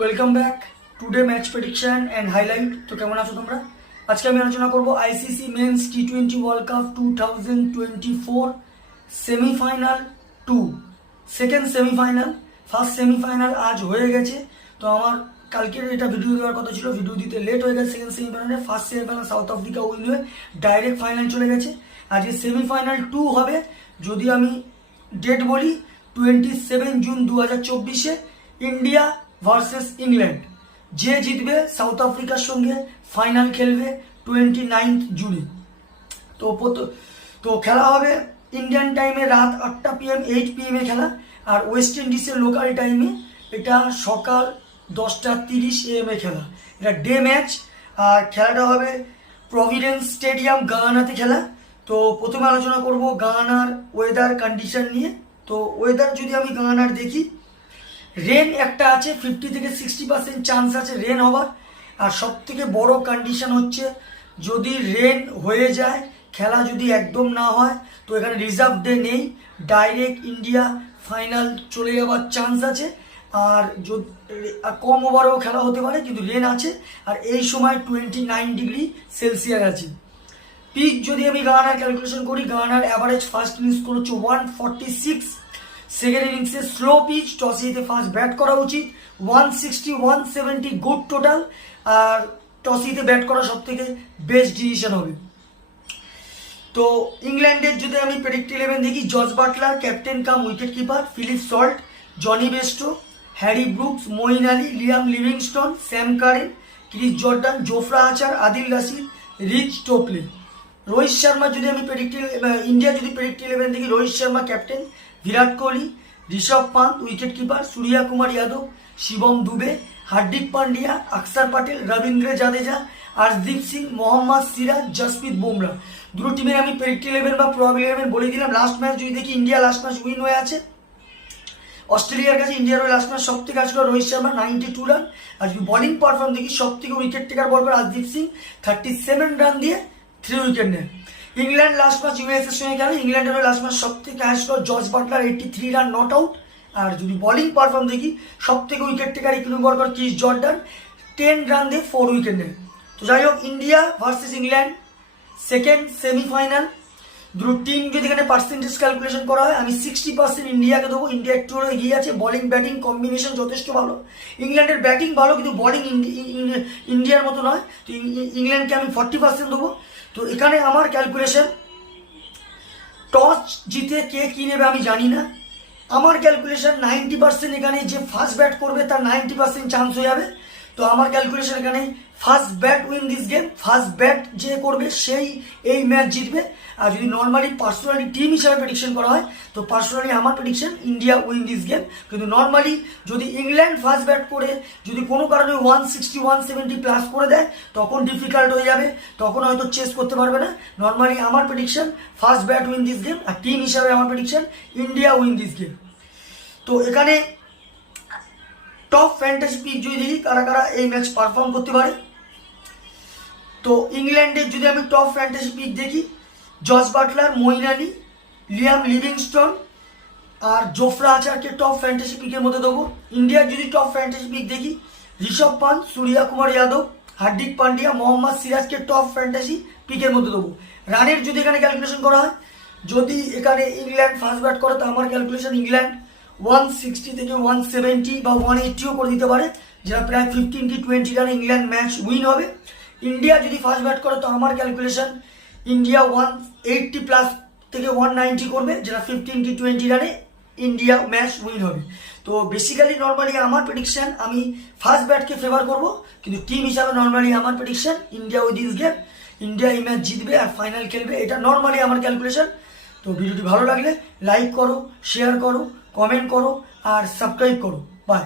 Welcome back today match prediction and highlight. তো কেমন আছো তোমরা? আজকে আমি আলোচনা করব আইসিসি মেন্স টি20 world cup 2024 semifinal 2 second semifinal. First semifinal আজ হয়ে গেছে। তো আমার কালকের এটা ভিডিও দেওয়ার কথা ছিল, ভিডিও দিতে লেট হয়ে গেছে। সেকেন্ড সেমিফাইনালে first semifinal south Africa win হয়ে ডাইরেক্ট ফাইনাল চলে গেছে। আজকে সেমিফাইনাল 2 হবে। যদি আমি ডেট বলি 27 জুন 2024 ইন্ডিয়া ভার্সেস ইংল্যান্ড। যে জিতবে সাউথ আফ্রিকার সঙ্গে ফাইনাল খেলবে 29 জুনে। তো খেলা হবে ইন্ডিয়ান টাইমে রাত 8টা PM 8 PM এ খেলা। আর ওয়েস্ট ইন্ডিজের লোকাল টাইমে এটা সকাল 10:30 AM এ খেলা। এটা ডে ম্যাচ। আর খেলাটা হবে প্রভিডেন্স স্টেডিয়াম গায়ানাতে খেলা। তো প্রথমে আলোচনা করব গায়ানার ওয়েদার কন্ডিশন নিয়ে। তো ওয়েদার যদি আমি গায়ানার দেখি, রেন একটা আছে, 50 থেকে 60% চান্স আছে রেন হবার। আর সব থেকে বড় কন্ডিশন হচ্ছে যদি রেন হয়ে যায়, খেলা যদি একদম না হয়, তো এখানে রিজার্ভ ডে নেই, ডাইরেক্ট ইন্ডিয়া ফাইনাল চলে যাওয়ার চান্স আছে। আর কম ওভারেও খেলা হতে পারে, কিন্তু রেন আছে। আর এই সময় 29 ডিগ্রি সেলসিয়াস আছে। পিচ যদি আমি গায়ানার ক্যালকুলেশন করি, গায়ানার অ্যাভারেজ ফার্স্ট ইনিংস করেছে 146, সেকেন্ড ইনিংসে স্লো পিচ, টসে জিতে ফার্স্ট ব্যাট করা উচিত। 160 170 গুড টোটাল। আর টসে জিতে ব্যাট করা সব থেকে বেস্ট ডিসিশন হবে। তো ইংল্যান্ডের যদি আমি প্রেডিক্ট 11 দেখি, Jos Buttler captain cum wicket keeper, Philip Salt, Jonny Bairstow, Harry Brooks, Moeen Ali, Liam Livingstone, Sam Curran, Chris Jordan, Jofra Archer, Adil Rashid, Reece Topley. Rohit Sharma যদি আমি ইন্ডিয়া যদি প্রেডিক্ট 11 দেখি, Rohit Sharma captain, Virat Kohli, Rishabh Pant wicket keeper, Surya Kumar Yadav, Shivam Dube, Hardik Pandya, Axar Patel, Rabindra Jadeja, Arshdeep Singh, Mohammad Siraj, Jasprit Bumrah. দুটো টিমের আমি প্রেডিক্ট 11 বা প্রবাবল 11 বলে দিলাম। লাস্ট ম্যাচ যদি দেখি, ইন্ডিয়া লাস্ট ম্যাচ উইন হয়ে আছে অস্ট্রেলিয়ার কাছে। ইন্ডিয়ার ওই লাস্ট ম্যাচ সব থেকে আসলো রোহিত শর্মা 92 রান। আর যদি বোলিং পারফর্ম দেখি, সব থেকে উইকেট টেকার বল করে আর্শদীপ সিং 37 রান দিয়ে 3 উইকেট নেয়। ইংল্যান্ড লাস্ট ম্যাচ ইউএসএর সঙ্গে গেল, ইংল্যান্ডের লাস্ট ম্যাচ সব থেকে high score Jos Buttler 83 run not out. আর যদি বোলিং পারফর্ম দেখি, সব থেকে উইকেট টেকার ইকুইবর্কর ক্রিস জর্ডান 10 রান দিয়ে 4 উইকেট নেয়। তো যাই হোক, India versus England second semifinal. দুটো টিম যদি এখানে পার্সেন্টেজ ক্যালকুলেশন করা হয়, আমি 60% ইন্ডিয়াকে দেবো। ইন্ডিয়া একটু এগিয়ে আছে, বোলিং ব্যাটিং কম্বিনেশন যথেষ্ট ভালো। ইংল্যান্ডের ব্যাটিং ভালো, কিন্তু বোলিং ইন্ডিয়ার মতো নয়। তো ইংল্যান্ডকে আমি 40% দেবো। তো এখানে আমার ক্যালকুলেশন, টস জিতে কে কী নেবে আমি জানি না। আমার ক্যালকুলেশন 90% এখানে যে ফার্স্ট ব্যাট করবে তার 90% চান্স হয়ে যাবে। তো আমার ক্যালকুলেশন এখানে first bat win this game, first bat যে করবে সেই এই ম্যাচ জিতবে। আর যদি নর্মালি পার্সোনালি টিম হিসাবে প্রেডিকশন করা হয়, তো পার্সোনালি আমার prediction India win this game. কিন্তু নর্মালি যদি ইংল্যান্ড ফার্স্ট ব্যাট করে যদি কোনো কারণে 160 170 প্লাস করে দেয়, তখন ডিফিকাল্ট হয়ে যাবে, তখন হয়তো চেস করতে পারবে না। নর্মালি আমার prediction first bat win this game. আর টিম হিসাবে আমার prediction India win this game. তো এখানে টপ ফ্যান্টাসি পিক যদি দেখি, কারা কারা এই ম্যাচ পারফর্ম করতে পারে। তো ইংল্যান্ডের যদি আমি টপ ফ্যান্টাসি পিক দেখি, Jos Buttler, Moeen Ali, Liam Livingstone আর জোফরা আচারকে টপ ফ্যান্টাসি পিকের মধ্যে দেবো। ইন্ডিয়ার যদি টপ ফ্যান্টাসি পিক দেখি, ঋষভ পান্ত, সূর্যা কুমার যাদব, হার্দিক পান্ডিয়া, মোহাম্মদ সিরাজকে টপ ফ্যান্টাসি পিকের মধ্যে দেবো। রানের যদি এখানে ক্যালকুলেশন করা হয়, যদি এখানে ইংল্যান্ড ফার্স্ট ব্যাট করে, তো আমার ক্যালকুলেশন ইংল্যান্ড 160 থেকে 170 বা 180ও করে দিতে পারে, যেটা প্রায় 15-20 রানে ইংল্যান্ড ম্যাচ উইন হবে। ইন্ডিয়া যদি ফার্স্ট ব্যাট করে, তো আমার ক্যালকুলেশন ইন্ডিয়া 180 প্লাস থেকে 190 করবে, যেটা 15-20 রানে ইন্ডিয়া ম্যাচ উইন হবে। তো বেসিক্যালি নর্মালি আমার প্রেডিকশন, আমি ফার্স্ট ব্যাটকে ফেভার করব, কিন্তু টিম হিসাবে নর্মালি আমার prediction India with this game, India এই ম্যাচ জিতবে আর ফাইনাল খেলবে। এটা নর্মালি আমার ক্যালকুলেশন। তো ভিডিওটি ভালো লাগলে লাইক করো, শেয়ার করো, কমেন্ট করো আর সাবস্ক্রাইব করো। বাই।